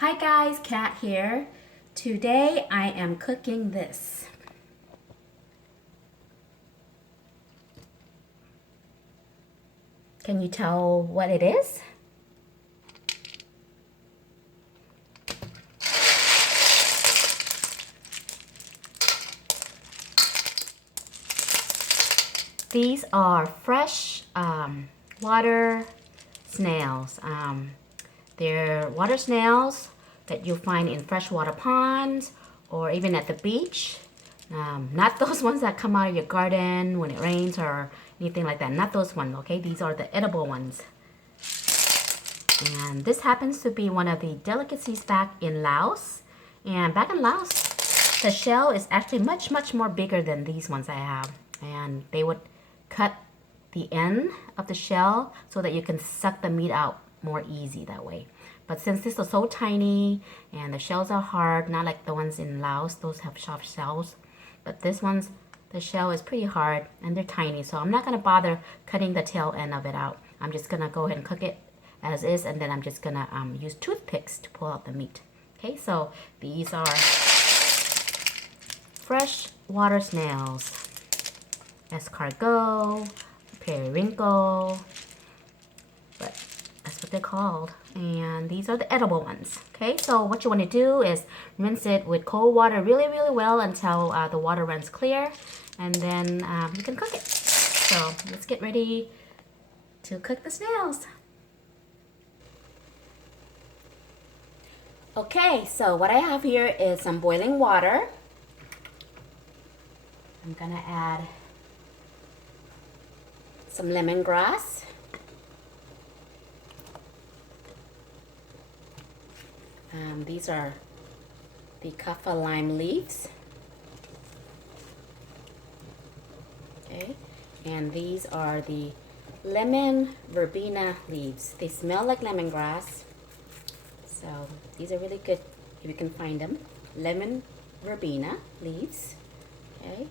Hi guys, Kat here. Today I am cooking this. Can you tell what it is? These are fresh water snails. They're water snails that you find in freshwater ponds or even at the beach. Not those ones that come out of your garden when it rains or anything like that. Not those ones, okay? These are the edible ones. And this happens to be one of the delicacies back in Laos. And back in Laos, the shell is actually much, much more bigger than these ones I have. And they would cut the end of the shell so that you can suck the meat out more easy that way. But since this is so tiny and the shells are hard, not like the ones in Laos, those have soft shells. But this one's, the shell is pretty hard and they're tiny. So I'm not gonna bother cutting the tail end of it out. I'm just gonna go ahead and cook it as is, and then I'm just gonna use toothpicks to pull out the meat. Okay, so these are fresh water snails, escargot, periwinkle, but that's what they're called. And these are the edible ones. Okay, so what you want to do is rinse it with cold water really, really well until the water runs clear, and then you can cook it. So let's get ready to cook the snails. Okay, so what I have here is some boiling water. I'm gonna add some lemongrass. These are the Kaffir lime leaves. Okay, and these are the lemon verbena leaves. They smell like lemongrass, so these are really good if you can find them. Lemon verbena leaves. Okay,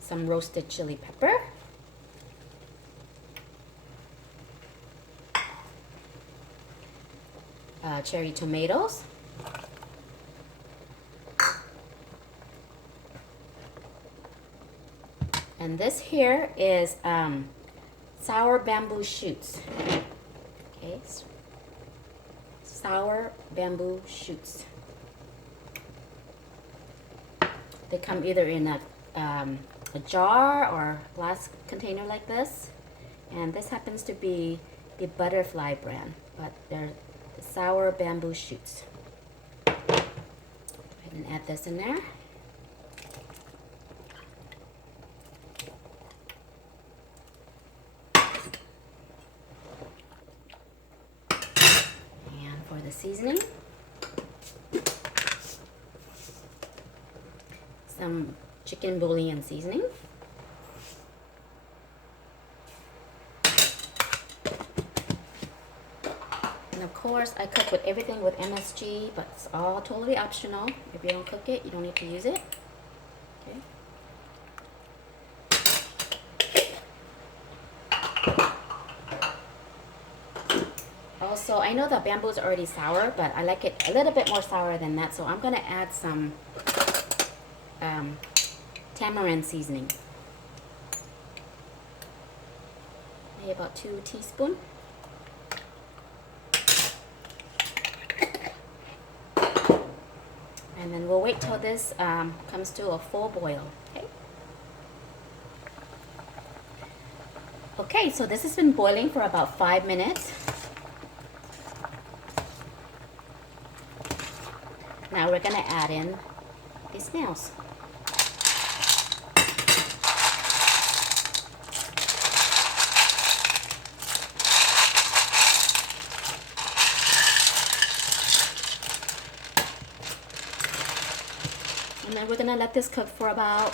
some roasted chili pepper. Cherry tomatoes, and this here is sour bamboo shoots. Okay, sour bamboo shoots. They come either in a jar or glass container like this, and this happens to be the butterfly brand, but they're sour bamboo shoots. Go ahead and add this in there. And for the seasoning, some chicken bouillon seasoning. Of course, I cook with everything with MSG, but it's all totally optional. If you don't cook it, you don't need to use it. Okay. Also, I know the bamboo is already sour, but I like it a little bit more sour than that, so I'm going to add some tamarind seasoning. Maybe about 2 teaspoons. And then we'll wait till this comes to a full boil, okay? Okay, so this has been boiling for about 5 minutes. Now we're gonna add in the snails. And then we're gonna let this cook for about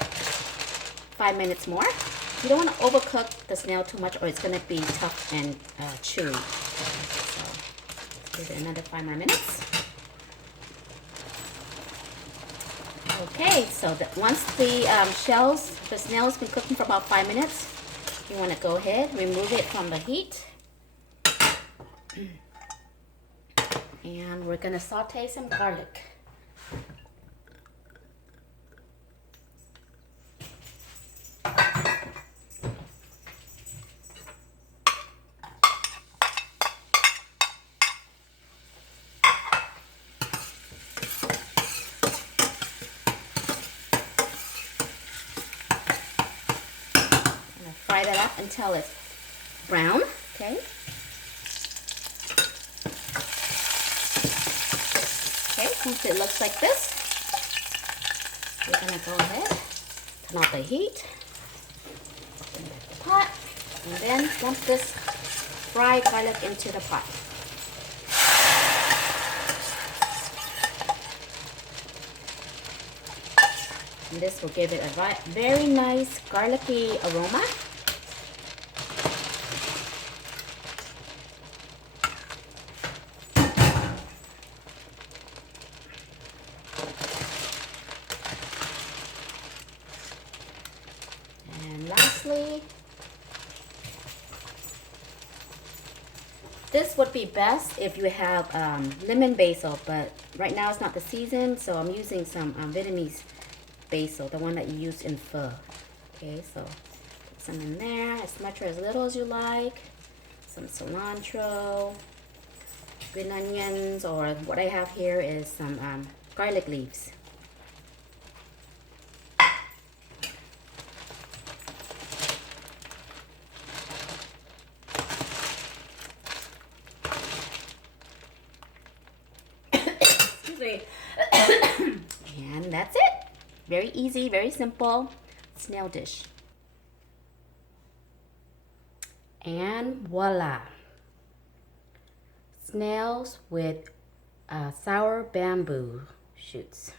5 minutes more. You don't want to overcook the snail too much or it's gonna be tough and chewy. So give it another 5 more minutes. Okay, so that once the the snail's been cooking for about 5 minutes, you want to go ahead, remove it from the heat. And we're gonna saute some garlic. Fry that up until it's brown, okay? Okay, once it looks like this, we're gonna go ahead, turn off the heat, bring back the pot, and then dump this fried garlic into the pot. And this will give it a very nice garlicky aroma. And lastly, this would be best if you have lemon basil, but right now it's not the season, so I'm using some Vietnamese basil, the one that you use in pho. Okay, so put some in there, as much or as little as you like. Some cilantro, green onions, or what I have here is some garlic leaves. Excuse me. And that's it. Very easy, very simple snail dish. And voila! Snails with sour bamboo shoots.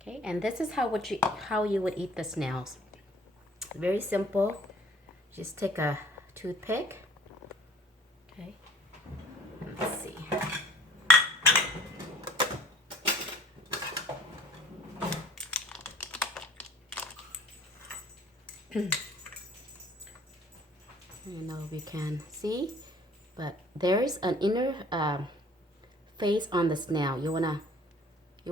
Okay, and this is how you would eat the snails. Very simple. Just take a toothpick. Okay. Let's see. I don't know if you can see, but there's an inner face on the snail. You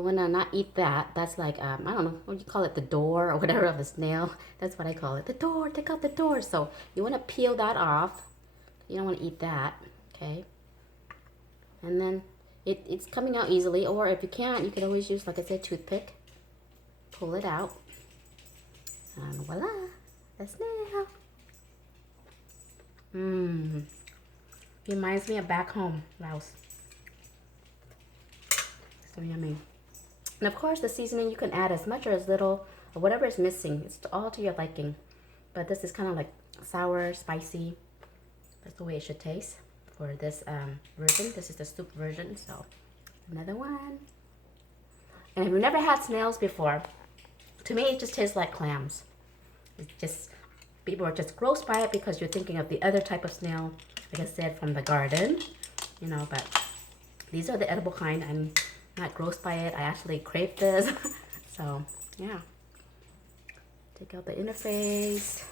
wanna not eat that. That's like I don't know what you call it, the door or whatever of the snail. That's what I call it. The door. Take out the door. So you wanna peel that off. You don't wanna eat that. Okay. And then it's coming out easily. Or if you can't, you can always use, like I said, toothpick. Pull it out. And voila, the snail. Reminds me of back home, Laos. So yummy. And of course, the seasoning, you can add as much or as little, or whatever is missing. It's all to your liking. But this is kind of like sour, spicy. That's the way it should taste for this version. This is the soup version, so another one. And if you've never had snails before, to me, it just tastes like clams. It's just, people are just grossed by it because you're thinking of the other type of snail, like I said, from the garden, you know, but these are the edible kind. I'm not grossed by it. I actually crave this. So, yeah. Take out the interface.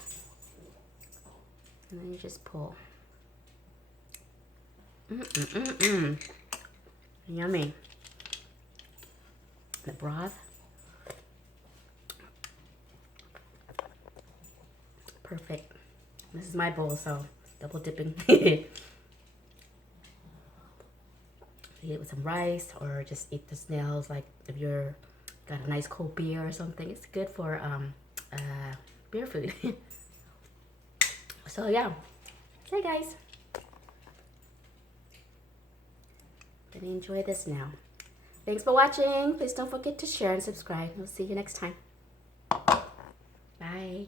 And then you just pull. Yummy. The broth. Perfect. This is my bowl, so double dipping. Eat it with some rice, or just eat the snails like if you're got a nice cold beer or something. It's good for beer food. So yeah, hey guys, gonna enjoy this now. Thanks for watching. Please don't forget to share and subscribe. We'll see you next time. Bye.